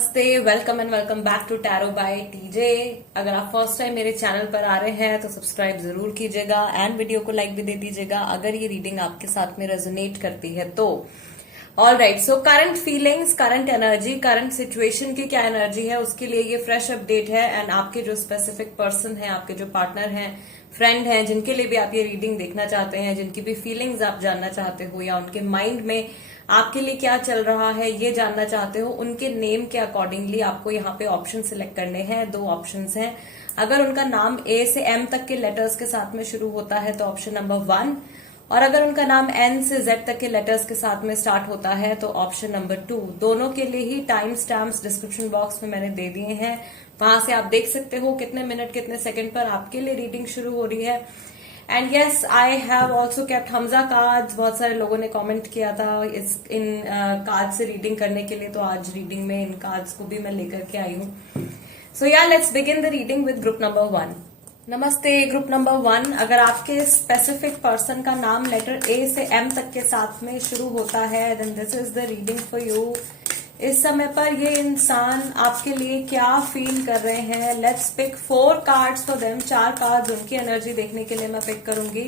नमस्ते, welcome and welcome back to tarot by TJ. अगर आप फर्स्ट टाइम मेरे चैनल पर आ रहे हैं तो सब्सक्राइब जरूर कीजिएगा एंड वीडियो को लाइक भी दे दीजिएगा अगर ये रीडिंग आपके साथ में रेजोनेट करती है तो। All right, so current feelings, current energy, current situation की क्या एनर्जी है उसके लिए ये फ्रेश अपडेट है। एंड आपके जो स्पेसिफिक पर्सन है, आपके जो पार्टनर हैं, फ्रेंड हैं, जिनके लिए भी आप ये रीडिंग देखना चाहते हैं, जिनकी भी फीलिंग्स आप जानना चाहते हो या उनके माइंड में आपके लिए क्या चल रहा है ये जानना चाहते हो, उनके नेम के अकॉर्डिंगली आपको यहाँ पे ऑप्शन सिलेक्ट करने हैं। 2 ऑप्शंस हैं। अगर उनका नाम ए से एम तक के लेटर्स के साथ में शुरू होता है तो ऑप्शन नंबर 1, और अगर उनका नाम एन से जेड तक के लेटर्स के साथ में स्टार्ट होता है तो ऑप्शन नंबर 2। दोनों के लिए ही टाइम स्टैम्प्स डिस्क्रिप्शन बॉक्स में मैंने दे दिए हैं, वहां से आप देख सकते हो कितने मिनट कितने सेकंड पर आपके लिए रीडिंग शुरू हो रही है। And yes, I have also kept Hamza cards. बहुत सारे लोगों ने कमेंट किया था इन कार्ड से रीडिंग करने के लिए, तो आज रीडिंग में इन कार्ड्स को भी मैं लेकर के आई हूँ। सो या let's begin the reading with group number 1। नमस्ते ग्रुप नंबर 1। अगर आपके स्पेसिफिक पर्सन का नाम लेटर ए से एम तक के साथ में शुरू होता है then this is the reading for you. इस समय पर ये इंसान आपके लिए क्या फील कर रहे हैं। Let's pick 4 cards for them. 4 cards उनकी एनर्जी देखने के लिए मैं पिक करूंगी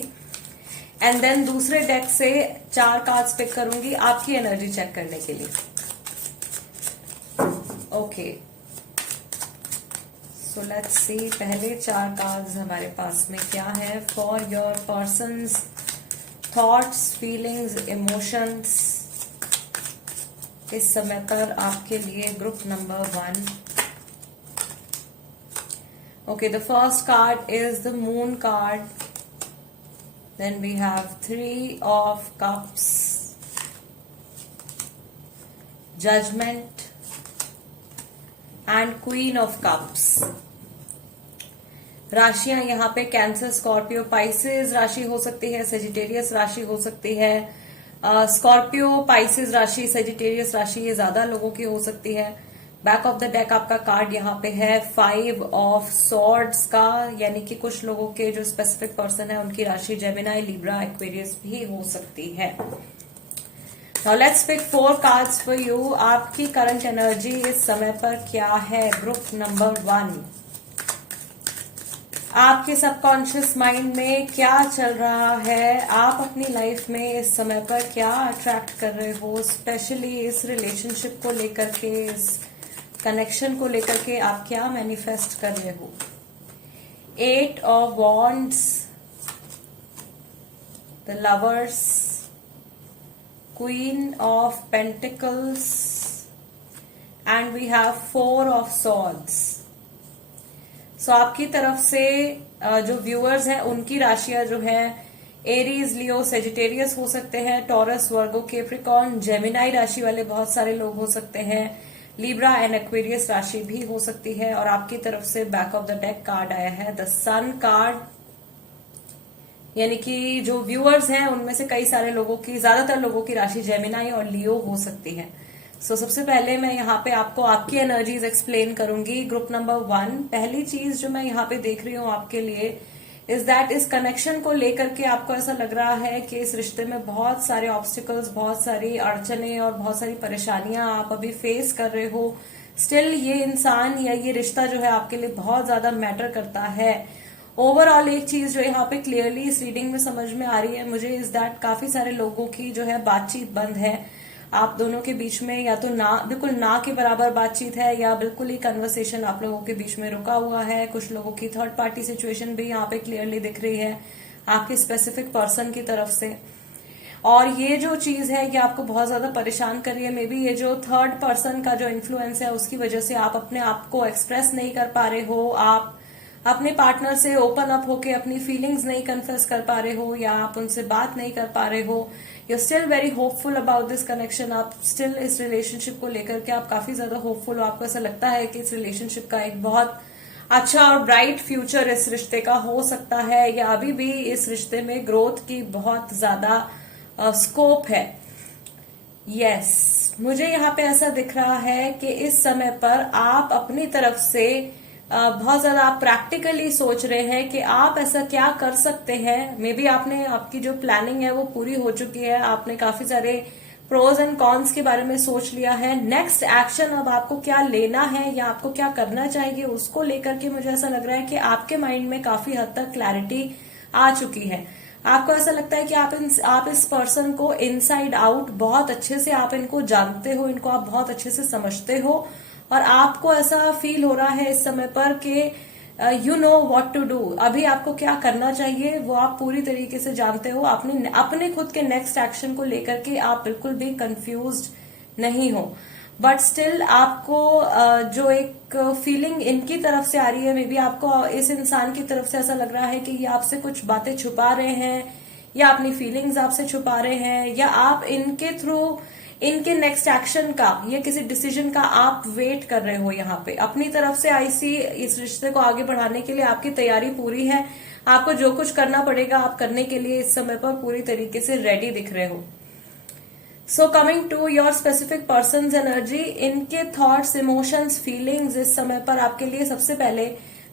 एंड देन दूसरे डेक से 4 कार्ड्स पिक करूंगी आपकी एनर्जी चेक करने के लिए। ओके, सो लेट्स सी पहले 4 कार्ड्स हमारे पास में क्या है for your person's thoughts, feelings, emotions इस समय पर आपके लिए group number 1। Okay, the first card is the moon card, then we have 3 of cups, judgement and queen of cups. राशियां यहाँ पे कैंसर, स्कॉर्पियो, पाइसेस राशि हो सकती है, सेजिटेरियस राशि हो सकती है। स्कॉर्पियो, पाइसेस राशि, सेजिटेरियस राशि ये ज्यादा लोगों की हो सकती है। बैक ऑफ द डेक आपका कार्ड यहाँ पे है 5 ऑफ सॉर्ड्स का, यानी कि कुछ लोगों के जो स्पेसिफिक पर्सन है उनकी राशि जेमिनाई, लिब्रा, एक्वेरियस भी हो सकती है। Now let's pick 4 cards for you. आपकी करंट एनर्जी इस समय पर क्या है ग्रुप नंबर 1। आपके सबकॉन्शियस माइंड में क्या चल रहा है, आप अपनी लाइफ में इस समय पर क्या अट्रैक्ट कर रहे हो, स्पेशली इस रिलेशनशिप को लेकर के, इस कनेक्शन को लेकर के आप क्या मैनिफेस्ट कर रहे हो। 8 of wands, the lovers, queen of pentacles and we have 4 of swords. So आपकी तरफ से जो व्यूअर्स हैं उनकी राशियां जो है एरीज, लियो, सेजिटेरियस हो सकते हैं, टॉरस, वर्गो, कैप्रिकॉर्न, जेमिनाई राशि वाले बहुत सारे लोग हो सकते हैं, लिब्रा एंड एक्वेरियस राशि भी हो सकती है। और आपकी तरफ से back of the deck card आया है द सन कार्ड, यानी कि जो व्यूअर्स हैं उनमें से कई सारे लोगों की, ज्यादातर लोगों की राशि जेमिनाई और लियो हो सकती है। सो सबसे पहले मैं यहाँ पे आपको आपकी एनर्जीज एक्सप्लेन करूंगी ग्रुप नंबर 1। पहली चीज जो मैं यहाँ पे देख रही हूँ आपके लिए इज दैट इस कनेक्शन को लेकर के आपको ऐसा लग रहा है कि इस रिश्ते में बहुत सारे ऑब्स्टिकल्स, बहुत सारी अड़चने और बहुत सारी परेशानियां आप अभी फेस कर रहे हो। स्टिल ये इंसान या ये रिश्ता जो है आपके लिए बहुत ज्यादा मैटर करता है। ओवरऑल एक चीज जो यहाँ पे क्लियरली इस रीडिंग में समझ में आ रही है मुझे इज दैट काफी सारे लोगों की जो है बातचीत बंद है। आप दोनों के बीच में या तो ना, बिल्कुल ना के बराबर बातचीत है, या बिल्कुल ही कन्वर्सेशन आप लोगों के बीच में रुका हुआ है। कुछ लोगों की थर्ड पार्टी सिचुएशन भी यहाँ पे क्लियरली दिख रही है आपके स्पेसिफिक पर्सन की तरफ से। और ये जो चीज है ये आपको बहुत ज्यादा परेशान कर रही है। मे बी ये जो थर्ड पर्सन का जो इन्फ्लुएंस है उसकी वजह से आप अपने आप को एक्सप्रेस नहीं कर पा रहे हो, आप अपने पार्टनर से ओपन अप होके अपनी फीलिंग्स नहीं कन्फेस कर पा रहे हो, या आप उनसे बात नहीं कर पा रहे हो। You still very hopeful about this connection. आप स्टिल इस रिलेशनशिप को लेकर के आप काफी ज्यादा होपफुल हो। आपको ऐसा लगता है कि इस रिलेशनशिप का एक बहुत अच्छा और ब्राइट फ्यूचर इस रिश्ते का हो सकता है, या अभी भी इस रिश्ते में ग्रोथ की बहुत ज्यादा स्कोप है। यस, मुझे यहाँ पे ऐसा दिख रहा है कि इस समय पर आप अपनी तरफ से बहुत ज्यादा आप प्रैक्टिकली सोच रहे हैं कि आप ऐसा क्या कर सकते हैं। मे बी आपने, आपकी जो प्लानिंग है वो पूरी हो चुकी है, आपने काफी सारे प्रोज एंड कॉन्स के बारे में सोच लिया है। नेक्स्ट एक्शन अब आपको क्या लेना है या आपको क्या करना चाहिए उसको लेकर के मुझे ऐसा लग रहा है कि आपके माइंड में काफी हद तक क्लैरिटी आ चुकी है। आपको ऐसा लगता है कि आप इस पर्सन को इनसाइड आउट बहुत अच्छे से आप इनको जानते हो, इनको आप बहुत अच्छे से समझते हो और आपको ऐसा फील हो रहा है इस समय पर कि you know what to do. अभी आपको क्या करना चाहिए वो आप पूरी तरीके से जानते हो। अपने खुद के नेक्स्ट एक्शन को लेकर के आप बिल्कुल भी कंफ्यूज्ड नहीं हो, बट स्टिल आपको जो एक फीलिंग इनकी तरफ से आ रही है, मे बी आपको इस इंसान की तरफ से ऐसा लग रहा है कि ये आपसे कुछ बातें छुपा रहे हैं या अपनी फीलिंग्स आपसे छुपा रहे हैं, या आप इनके थ्रू इनके नेक्स्ट एक्शन का या किसी डिसीजन का आप वेट कर रहे हो। यहाँ पे अपनी तरफ से आईसी इस रिश्ते को आगे बढ़ाने के लिए आपकी तैयारी पूरी है। आपको जो कुछ करना पड़ेगा आप करने के लिए इस समय पर पूरी तरीके से रेडी दिख रहे हो। So coming to your specific person's energy, इनके थॉट्स, इमोशंस, फीलिंग्स इस समय पर आपके लिए सबसे पहले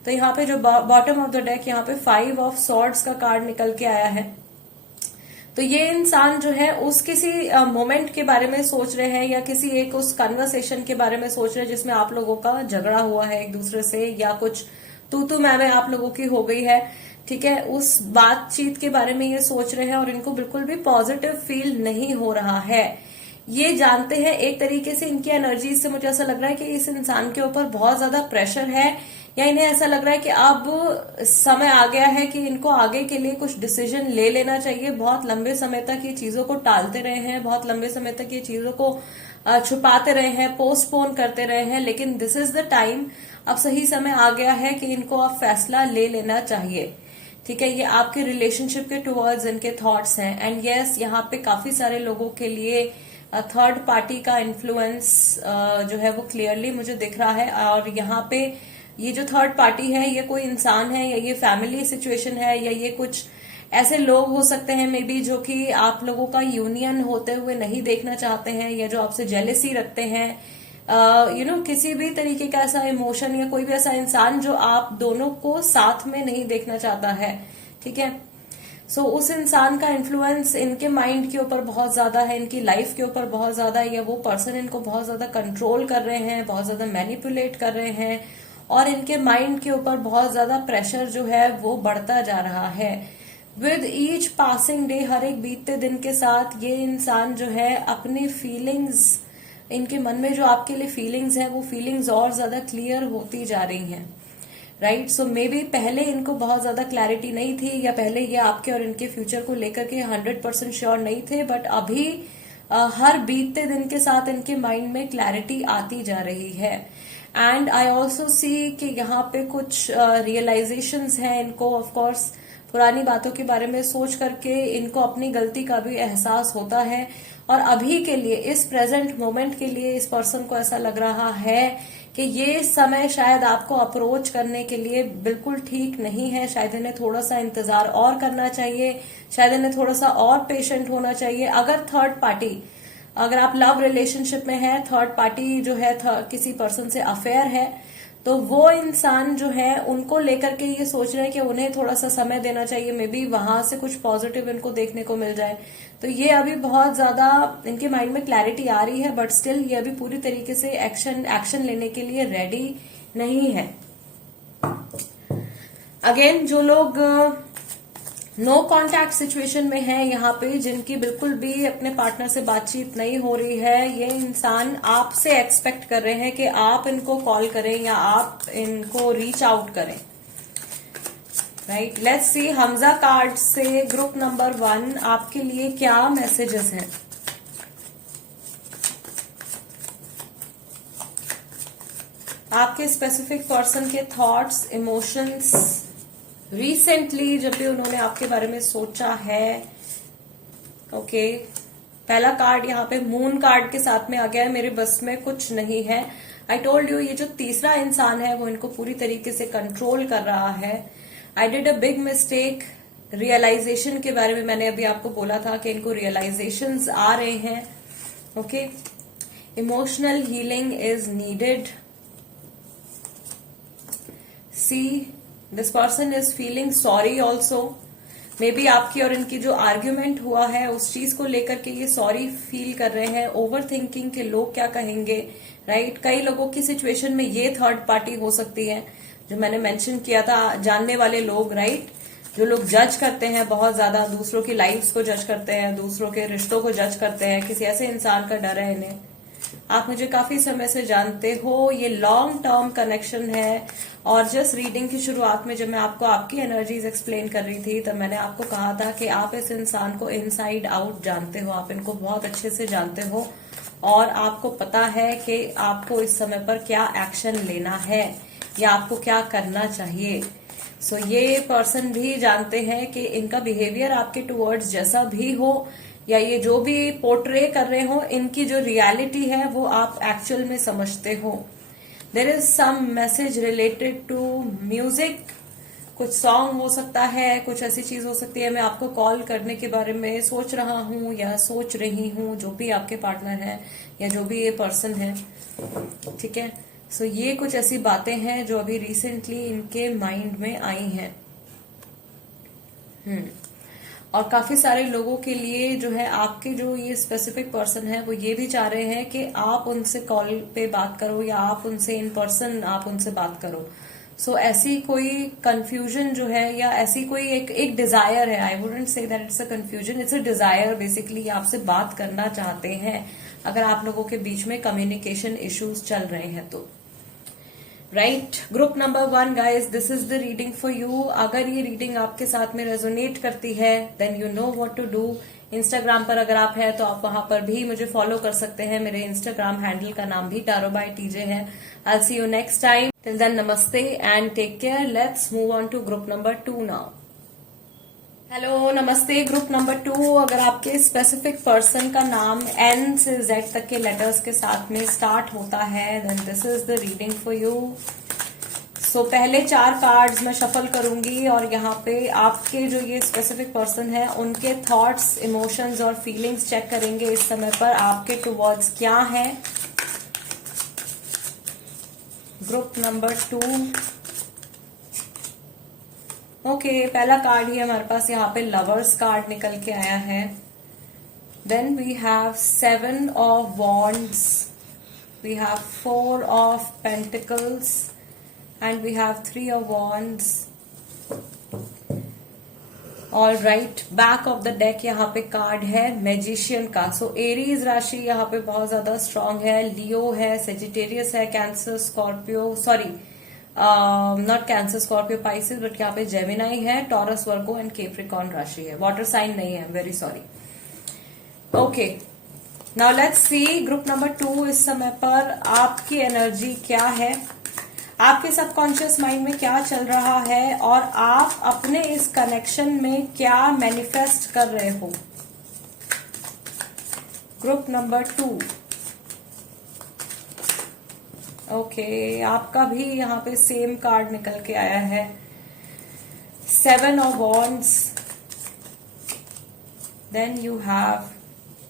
तो यहाँ पे जो बॉटम ऑफ द डेक यहाँ पे 5 ऑफ सॉर्ड्स का कार्ड निकल के आया है। तो ये इंसान जो है उस किसी मोमेंट के बारे में सोच रहे हैं या किसी एक उस कन्वर्सेशन के बारे में सोच रहे हैं जिसमें आप लोगों का झगड़ा हुआ है एक दूसरे से, या कुछ तू मैं आप लोगों की हो गई है, ठीक है। उस बातचीत के बारे में ये सोच रहे हैं और इनको बिल्कुल भी पॉजिटिव फील नहीं हो रहा है। ये जानते हैं एक तरीके से इनकी एनर्जी से मुझे ऐसा लग रहा है कि इस इंसान के ऊपर बहुत ज्यादा प्रेशर है, या इन्हें ऐसा लग रहा है कि अब समय आ गया है कि इनको आगे के लिए कुछ डिसीजन ले लेना चाहिए। बहुत लंबे समय तक ये चीजों को टालते रहे हैं, बहुत लंबे समय तक ये चीजों को छुपाते रहे हैं, पोस्टपोन करते रहे हैं, लेकिन दिस इज द टाइम, अब सही समय आ गया है कि इनको अब फैसला ले लेना चाहिए, ठीक है। ये आपके रिलेशनशिप के टुवर्ड्स इनके थॉट्स हैं। एंड यस, यहाँ पे काफी सारे लोगों के लिए थर्ड पार्टी का इन्फ्लुएंस जो है वो क्लियरली मुझे दिख रहा है। और यहाँ पे ये जो थर्ड पार्टी है ये कोई इंसान है या ये फैमिली सिचुएशन है या ये कुछ ऐसे लोग हो सकते हैं मे बी जो कि आप लोगों का यूनियन होते हुए नहीं देखना चाहते हैं, या जो आपसे जेलेसी रखते हैं, किसी भी तरीके का ऐसा इमोशन या कोई भी ऐसा इंसान जो आप दोनों को साथ में नहीं देखना चाहता है, ठीक है। सो उस इंसान का इन्फ्लुएंस इनके माइंड के ऊपर बहुत ज्यादा है, इनकी लाइफ के ऊपर बहुत ज्यादा है, या वो पर्सन इनको बहुत ज्यादा कंट्रोल कर रहे हैं, बहुत ज्यादा मैनिपुलेट कर रहे हैं और इनके माइंड के ऊपर बहुत ज्यादा प्रेशर जो है वो बढ़ता जा रहा है। विद ईच पासिंग डे, हर एक बीतते दिन के साथ ये इंसान जो है अपनी फीलिंग्स, इनके मन में जो आपके लिए फीलिंग्स है वो फीलिंग्स और ज्यादा क्लियर होती जा रही हैं, राइट। सो मे बी पहले इनको बहुत ज्यादा क्लैरिटी नहीं थी, या पहले ये आपके और इनके फ्यूचर को लेकर के 100% श्योर नहीं थे, बट अभी हर बीतते दिन के साथ इनके माइंड में क्लैरिटी आती जा रही है। एंड आई ऑल्सो सी कि यहाँ पे कुछ रियलाइजेशंस हैं इनको, ऑफ कोर्स पुरानी बातों के बारे में सोच करके इनको अपनी गलती का भी एहसास होता है। और अभी के लिए, इस प्रेजेंट मोमेंट के लिए इस पर्सन को ऐसा लग रहा है कि ये समय शायद आपको अप्रोच करने के लिए बिल्कुल ठीक नहीं है। शायद इन्हें थोड़ा सा इंतजार और करना चाहिए, शायद इन्हें थोड़ा सा और पेशेंट होना चाहिए। अगर आप लव रिलेशनशिप में है, थर्ड पार्टी जो है किसी पर्सन से अफेयर है, तो वो इंसान जो है उनको लेकर के ये सोच रहे हैं कि उन्हें थोड़ा सा समय देना चाहिए, मे बी वहां से कुछ पॉजिटिव इनको देखने को मिल जाए। तो ये अभी बहुत ज्यादा इनके माइंड में क्लैरिटी आ रही है, बट स्टिल ये अभी पूरी तरीके से एक्शन लेने के लिए रेडी नहीं है। अगेन, जो लोग नो कांटेक्ट सिचुएशन में है यहाँ पे, जिनकी बिल्कुल भी अपने पार्टनर से बातचीत नहीं हो रही है, ये इंसान आपसे एक्सपेक्ट कर रहे हैं कि आप इनको कॉल करें या आप इनको रीच आउट करें, right. Let's see Hamza card से ग्रुप नंबर 1 आपके लिए क्या मैसेजेस हैं। आपके स्पेसिफिक पर्सन के थॉट्स, इमोशंस, रिसेंटली जब भी उन्होंने आपके बारे में सोचा है। ओके, पहला कार्ड यहाँ पे मून कार्ड के साथ में आ गया है, मेरे बस में कुछ नहीं है। आई टोल्ड यू, ये जो तीसरा इंसान है वो इनको पूरी तरीके से कंट्रोल कर रहा है। I did a big mistake, realization के बारे में मैंने अभी आपको बोला था कि इनको रियलाइजेशंस आ रहे हैं। Okay, emotional healing is needed. See, this person is feeling sorry also, maybe आपकी और इनकी जो आर्ग्यूमेंट हुआ है उस चीज को लेकर के ये सॉरी फील कर रहे हैं, ओवर थिंकिंग के लोग क्या कहेंगे, राइट। कई लोगों की सिचुएशन में ये थर्ड पार्टी हो सकती है, जो मैंने मेंशन किया था, जानने वाले लोग, राइट। जो लोग जज करते हैं बहुत ज्यादा, दूसरों की लाइफ्स को जज करते हैं, दूसरों के रिश्तों को जज करते हैं, किसी ऐसे इंसान का डर है इन्हें। आप मुझे काफी समय से जानते हो, ये लॉन्ग टर्म कनेक्शन है। और जस्ट रीडिंग की शुरुआत में जब मैं आपको आपकी एनर्जीज एक्सप्लेन कर रही थी, तब मैंने आपको कहा था कि आप इस इंसान को इनसाइड आउट जानते हो, आप इनको बहुत अच्छे से जानते हो और आपको पता है कि आपको इस समय पर क्या एक्शन लेना है या आपको क्या करना चाहिए। सो ये पर्सन भी जानते हैं कि इनका बिहेवियर आपके टुवर्ड्स जैसा भी हो या ये जो भी पोर्ट्रे कर रहे हो, इनकी जो रियलिटी है वो आप एक्चुअल में समझते हो। There is some message related to music, कुछ सॉन्ग हो सकता है, कुछ ऐसी चीज हो सकती है। मैं आपको कॉल करने के बारे में सोच रहा हूं या सोच रही हूं, जो भी आपके पार्टनर है या जो भी ये पर्सन है, ठीक है। सो ये कुछ ऐसी बातें हैं जो अभी रिसेंटली इनके माइंड में आई हैं। और काफी सारे लोगों के लिए जो है, आपके जो ये स्पेसिफिक पर्सन है वो ये भी चाह रहे हैं कि आप उनसे कॉल पे बात करो या आप उनसे इन पर्सन आप उनसे बात करो। सो ऐसी कोई कंफ्यूजन जो है या ऐसी कोई एक डिजायर है, I wouldn't say that it's a confusion, it's a desire basically. आपसे बात करना चाहते हैं अगर आप लोगों के बीच में कम्युनिकेशन इश्यूज चल रहे हैं तो, right. Group number 1 guys, this is the reading for you. अगर ये रीडिंग आपके साथ में रेजोनेट करती है then you know what to do. Instagram पर अगर आप हैं तो आप वहां पर भी मुझे फॉलो कर सकते हैं। मेरे इंस्टाग्राम हैंडल का नाम भी टारो बाय टीजे है। I see you next time, till then namaste and take care. Let's move on to group number 2 now. Hello, namaste. Group number 2, अगर आपके स्पेसिफिक पर्सन का नाम एन से जेड तक के लेटर्स के साथ में स्टार्ट होता है then this is the reading for you. So पहले 4 कार्ड्स मैं शफल करूंगी और यहाँ पे आपके जो ये स्पेसिफिक पर्सन है उनके थॉट्स, इमोशंस और फीलिंग्स चेक करेंगे इस समय पर आपके टुवर्ड्स क्या है। ग्रुप नंबर 2, ओके, पहला कार्ड ही हमारे पास यहाँ पे लवर्स कार्ड निकल के आया है। Then we have 7 of wands, we have 4 of pentacles and we have 3 of wands. All right, back of the deck यहाँ पे कार्ड है मैजिशियन का। सो एरीज राशि यहाँ पे बहुत ज्यादा स्ट्रांग है, लियो है, सेजिटेरियस है, cancer, Scorpio, sorry not cancer, Scorpio, Pisces, but यहाँ पे जेमिनाई है, टॉरस, वर्गो एंड कैप्रिकॉर्न राशि है। वाटर साइन नहीं है, very sorry. Okay, now let's see group number 2 इस समय पर आपकी एनर्जी क्या है, आपके सबकॉन्शियस माइंड में क्या चल रहा है और आप अपने इस कनेक्शन में क्या मैनिफेस्ट कर रहे हो। ग्रुप नंबर 2, ओके, आपका भी यहाँ पे सेम कार्ड निकल के आया है, 7 of wands, then you have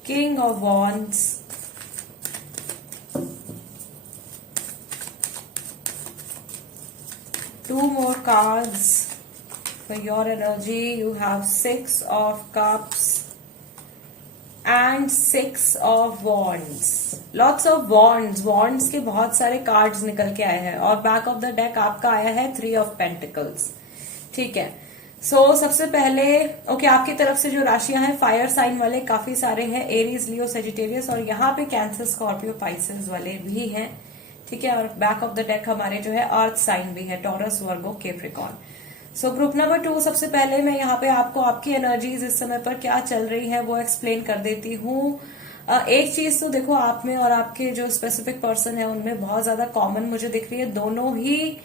king of wands, two more cards for your energy. You have 6 of cups and 6 of wands. Lots of wands. Wands के बहुत सारे कार्ड्स निकल के आए हैं और बैक ऑफ द डेक आपका आया है 3 of pentacles. ठीक है। सबसे पहले ओके, आपकी तरफ से जो राशियां हैं फायर साइन वाले काफी सारे हैं, एरीज, लियो, सेजिटेरियस, और यहाँ पे कैंसर, स्कॉर्पियो, पाइसेस वाले भी हैं। ठीक है। और बैक ऑफ द डेक हमारे जो है अर्थ साइन भी है, टॉरस, वर्गो, कैप्रिकॉर्न। ग्रुप नंबर 2, सबसे पहले मैं यहाँ पे आपको आपकी एनर्जीज इस समय पर क्या चल रही है वो एक्सप्लेन कर देती हूँ। एक चीज तो देखो, आप में और आपके जो स्पेसिफिक पर्सन है उनमें बहुत ज्यादा कॉमन मुझे दिख रही है। दोनों ही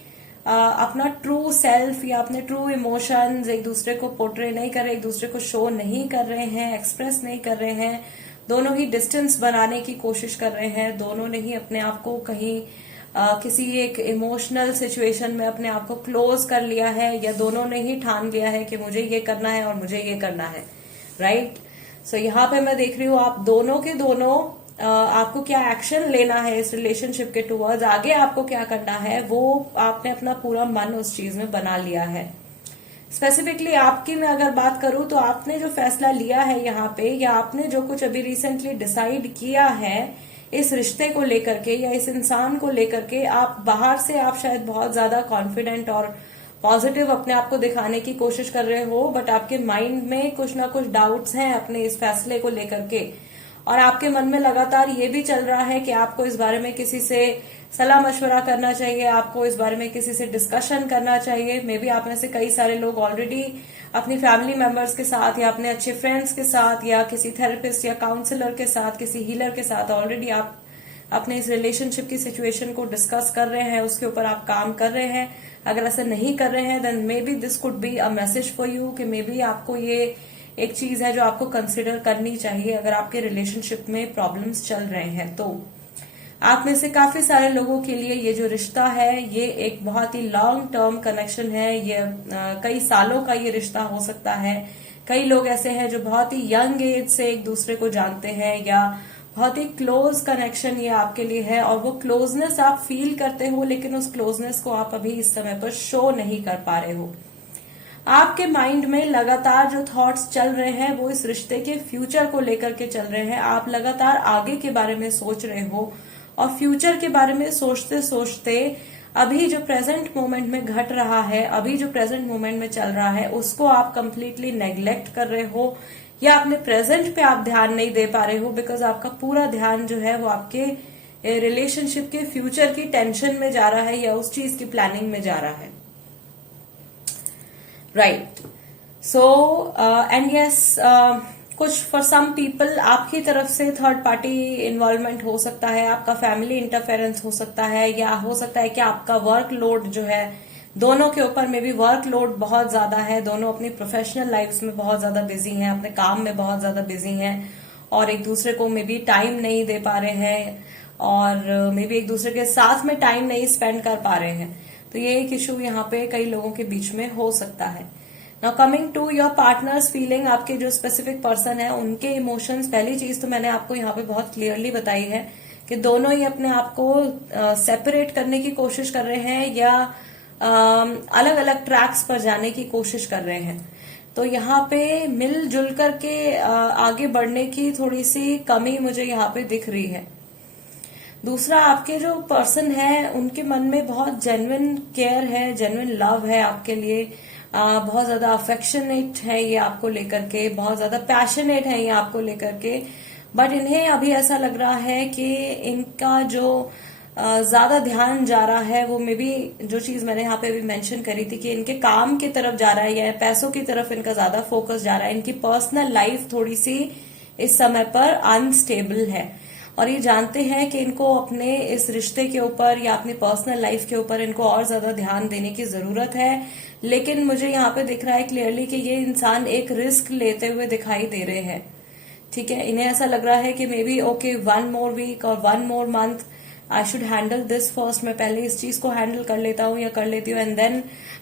अपना ट्रू सेल्फ या अपने ट्रू इमोशंस एक दूसरे को पोर्ट्रे नहीं कर रहे, एक दूसरे को शो नहीं कर रहे हैं, एक्सप्रेस नहीं कर रहे हैं। दोनों ही डिस्टेंस बनाने की कोशिश कर रहे हैं। दोनों ने ही अपने आप को कहीं किसी एक इमोशनल सिचुएशन में अपने आप को क्लोज कर लिया है, या दोनों ने ही ठान लिया है कि मुझे ये करना है और मुझे ये करना है, राइट। यहाँ पे मैं देख रही हूँ आप दोनों के दोनों आपको क्या एक्शन लेना है इस रिलेशनशिप के टुवर्ड्स, आगे आपको क्या करना है वो आपने अपना पूरा मन उस चीज में बना लिया है, स्पेसिफिकली आपकी मैं अगर बात करूं तो आपने जो फैसला लिया है यहाँ पे, या आपने जो कुछ अभी रिसेंटली डिसाइड किया है इस रिश्ते को लेकर के या इस इंसान को लेकर के, आप बाहर से आप शायद बहुत ज्यादा कॉन्फिडेंट और पॉजिटिव अपने आप को दिखाने की कोशिश कर रहे हो, बट आपके माइंड में कुछ ना कुछ डाउट्स हैं अपने इस फैसले को लेकर के, और आपके मन में लगातार ये भी चल रहा है कि आपको इस बारे में किसी से सलाह मशवरा करना चाहिए, आपको इस बारे में किसी से डिस्कशन करना चाहिए। मे बी आप में से कई सारे लोग ऑलरेडी अपनी फैमिली मेंबर्स के साथ या अपने अच्छे फ्रेंड्स के साथ या किसी थेरेपिस्ट या काउंसलर के साथ, किसी हीलर के साथ ऑलरेडी आप अपने इस रिलेशनशिप की सिचुएशन को डिस्कस कर रहे हैं, उसके ऊपर आप काम कर रहे हैं। अगर ऐसा नहीं कर रहे हैं then maybe this could be a message for you कि मे बी आपको ये एक चीज है जो आपको कंसिडर करनी चाहिए अगर आपके रिलेशनशिप में प्रॉब्लम्स चल रहे हैं। तो आप में से काफी सारे लोगों के लिए ये जो रिश्ता है ये एक बहुत ही लॉन्ग टर्म कनेक्शन है। ये कई सालों का ये रिश्ता हो सकता है। कई लोग ऐसे हैं जो बहुत ही यंग एज से एक दूसरे को जानते हैं, या बहुत ही क्लोज कनेक्शन ये आपके लिए है, और वो क्लोजनेस आप फील करते हो, लेकिन उस क्लोजनेस को आप अभी इस समय पर शो नहीं कर पा रहे हो। आपके माइंड में लगातार जो थॉट्स चल रहे हैं वो इस रिश्ते के फ्यूचर को लेकर के चल रहे हैं। आप लगातार आगे के बारे में सोच रहे हो, और फ्यूचर के बारे में सोचते सोचते अभी जो प्रेजेंट मोमेंट में घट रहा है, अभी जो प्रेजेंट मोमेंट में चल रहा है, उसको आप कंप्लीटली नेग्लेक्ट कर रहे हो, या अपने प्रेजेंट पे आप ध्यान नहीं दे पा रहे हो, बिकॉज आपका पूरा ध्यान जो है वो आपके रिलेशनशिप के फ्यूचर की टेंशन में जा रहा है या उस चीज की प्लानिंग में जा रहा है। राइट। सो एंड यस, कुछ फॉर सम पीपल आपकी तरफ से थर्ड पार्टी इन्वॉल्वमेंट हो सकता है, आपका फैमिली इंटरफेरेंस हो सकता है, या हो सकता है कि आपका वर्क लोड जो है दोनों के ऊपर में भी वर्क लोड बहुत ज्यादा है, दोनों अपनी प्रोफेशनल लाइफ्स में बहुत ज्यादा बिजी हैं, अपने काम में बहुत ज्यादा बिजी हैं, और एक दूसरे को मे बी टाइम नहीं दे पा रहे हैं, और मे बी एक दूसरे के साथ में टाइम नहीं स्पेंड कर पा रहे हैं। तो ये एक इशू यहाँ पे कई लोगों के बीच में हो सकता है। Now coming to your partner's feeling, आपके जो स्पेसिफिक पर्सन है उनके इमोशंस, पहली चीज तो मैंने आपको यहाँ पे बहुत क्लियरली बताई है कि दोनों ही अपने आप को सेपरेट करने की कोशिश कर रहे हैं, या अलग अलग ट्रैक्स पर जाने की कोशिश कर रहे हैं। तो यहाँ पे मिलजुल करके आगे बढ़ने की थोड़ी सी कमी मुझे यहाँ पे दिख रही है। दूसरा, आपके जो पर्सन है उनके मन में बहुत जेन्युइन केयर है, जेन्युइन लव है आपके लिए, बहुत ज्यादा अफेक्शनेट है ये आपको लेकर के, बहुत ज्यादा पैशनेट है ये आपको लेकर के, बट इन्हें अभी ऐसा लग रहा है कि इनका जो ज्यादा ध्यान जा रहा है वो मे बी जो चीज मैंने यहाँ पे भी मेंशन करी थी कि इनके काम की तरफ जा रहा है या पैसों की तरफ इनका ज्यादा फोकस जा रहा है। इनकी पर्सनल लाइफ थोड़ी सी इस समय पर अनस्टेबल है, और ये जानते हैं कि इनको अपने इस रिश्ते के ऊपर या अपनी पर्सनल लाइफ के ऊपर इनको और ज्यादा ध्यान देने की जरूरत है। लेकिन मुझे यहाँ पे दिख रहा है क्लियरली कि ये इंसान एक रिस्क लेते हुए दिखाई दे रहे हैं। ठीक है, इन्हें ऐसा लग रहा है कि may be okay 1 more week और 1 more month I should handle this first, मैं पहले इस चीज को हैंडल कर लेता हूँ या कर लेती हूँ, एंड देन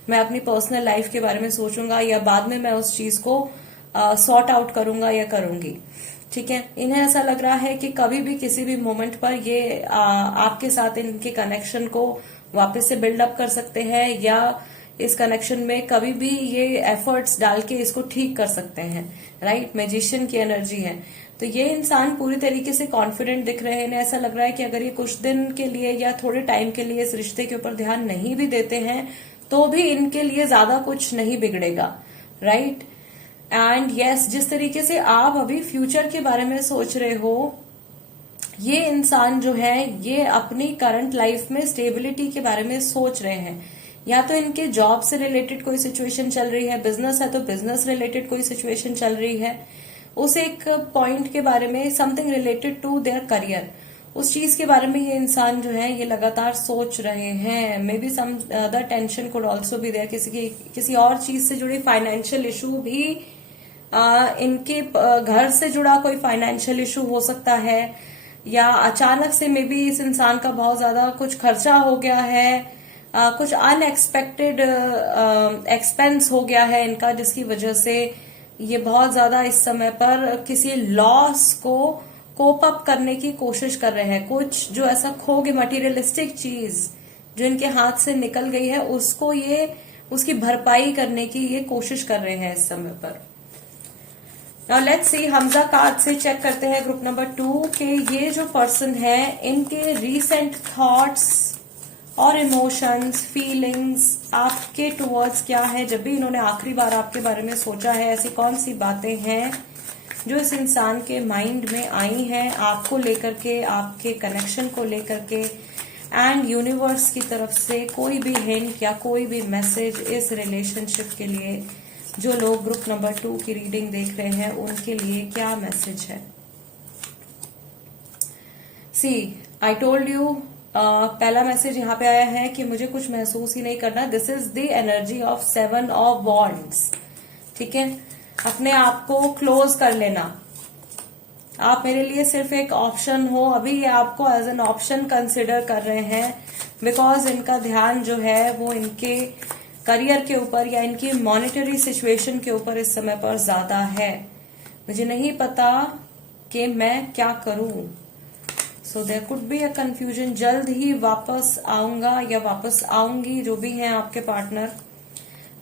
मैं अपनी पर्सनल लाइफ के बारे में सोचूंगा, या बाद में मैं उस चीज को सॉर्ट आउट करूंगा या करूंगी। ठीक है, इन्हें ऐसा लग रहा है कि कभी भी किसी भी मोमेंट पर ये आपके साथ इनके कनेक्शन को वापस से बिल्डअप कर सकते हैं, या इस कनेक्शन में कभी भी ये एफर्ट्स डाल के इसको ठीक कर सकते हैं। राइट, मैजिशियन की एनर्जी है। तो ये इंसान पूरी तरीके से कॉन्फिडेंट दिख रहे हैं। इन्हें ऐसा लग रहा है कि अगर ये कुछ दिन के लिए या थोड़े टाइम के लिए इस रिश्ते के ऊपर ध्यान नहीं भी देते हैं तो भी इनके लिए ज्यादा कुछ नहीं बिगड़ेगा। राइट, एंड यस, जिस तरीके से आप अभी फ्यूचर के बारे में सोच रहे हो, ये इंसान जो है ये अपनी करंट लाइफ में स्टेबिलिटी के बारे में सोच रहे हैं। या तो इनके जॉब से रिलेटेड कोई सिचुएशन चल रही है, बिजनेस है तो बिजनेस रिलेटेड कोई सिचुएशन चल रही है, उस एक पॉइंट के बारे में, something related to their career, उस चीज के बारे में ये इंसान जो है ये लगातार सोच रहे हैं। Maybe some other tension could also be there, किसी और चीज से जुड़ी फाइनेंशियल इशू भी, इनके घर से जुड़ा कोई फाइनेंशियल इशू हो सकता है, या अचानक से मे बी इस इंसान का बहुत ज्यादा कुछ खर्चा हो गया है, कुछ अनएक्सपेक्टेड एक्सपेंस हो गया है इनका, जिसकी वजह से ये बहुत ज्यादा इस समय पर किसी लॉस को कोप अप करने की कोशिश कर रहे हैं। कुछ जो ऐसा खो गए मटीरियलिस्टिक चीज जो इनके हाथ से निकल गई है उसको ये उसकी भरपाई करने की ये कोशिश कर रहे हैं इस समय पर। Now let's C, Hamza card से चेक करते हैं ग्रुप नंबर 2 के ये जो पर्सन है इनके रीसेंट थॉट्स और इमोशंस, फीलिंग्स आपके टुवर्ड्स क्या है। जब भी इन्होंने आखिरी बार आपके बारे में सोचा है, ऐसी कौन सी बातें हैं जो इस इंसान के माइंड में आई हैं आपको लेकर के, आपके कनेक्शन को लेकर के, एंड यूनिवर्स की तरफ से कोई भी हिंट या कोई भी मैसेज इस रिलेशनशिप के लिए, जो लोग ग्रुप नंबर 2 की रीडिंग देख रहे हैं उनके लिए क्या मैसेज है। सी, आई टोल्ड यू, पहला मैसेज यहाँ पे आया है कि मुझे कुछ महसूस ही नहीं करना। This is the energy of 7 of wands. ठीक है, अपने आप को क्लोज कर लेना। आप मेरे लिए सिर्फ एक ऑप्शन हो, अभी ये आपको एज एन ऑप्शन कंसिडर कर रहे हैं, बिकॉज इनका ध्यान जो है वो इनके करियर के ऊपर या इनकी मॉनेटरी सिचुएशन के ऊपर इस समय पर ज्यादा है। मुझे नहीं पता कि मैं क्या करूं। So there could be a confusion. जल्द ही वापस आऊंगा या वापस आऊंगी, जो भी हैं आपके partner.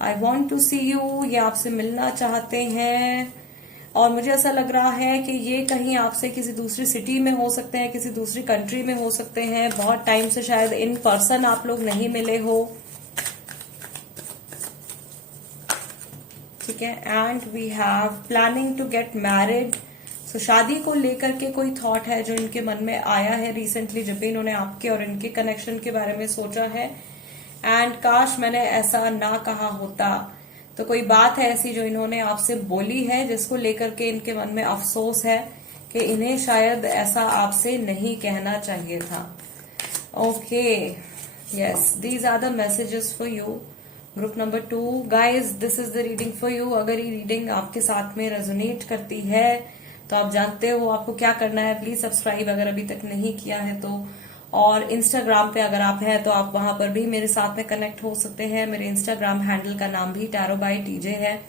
I want to see you, ये आपसे मिलना चाहते हैं, और मुझे ऐसा लग रहा है कि ये कहीं आपसे किसी दूसरी सिटी में हो सकते हैं, किसी दूसरी कंट्री में हो सकते हैं। बहुत टाइम से शायद इन पर्सन आप लोग नहीं मिले हो। ठीक है, and we have planning to get married. So शादी को लेकर के कोई थॉट है जो इनके मन में आया है रिसेंटली, जब भी इन्होंने आपके और इनके कनेक्शन के बारे में सोचा है। एंड काश मैंने ऐसा ना कहा होता। तो कोई बात है ऐसी जो इन्होंने आपसे बोली है, जिसको लेकर के इनके मन में अफसोस है कि इन्हें शायद ऐसा आपसे नहीं कहना चाहिए था। Okay, yes, these are the messages for you group number 2। Guys, this is the reading for you. अगर ये रीडिंग आपके साथ में रेजोनेट करती है तो आप जानते हो आपको क्या करना है। प्लीज सब्सक्राइब अगर अभी तक नहीं किया है तो, और इंस्टाग्राम पे अगर आप हैं तो आप वहां पर भी मेरे साथ में कनेक्ट हो सकते हैं। मेरे इंस्टाग्राम हैंडल का नाम भी टैरो बाय टीजे है।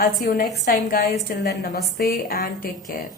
I see you next time guys, till then namaste and take care.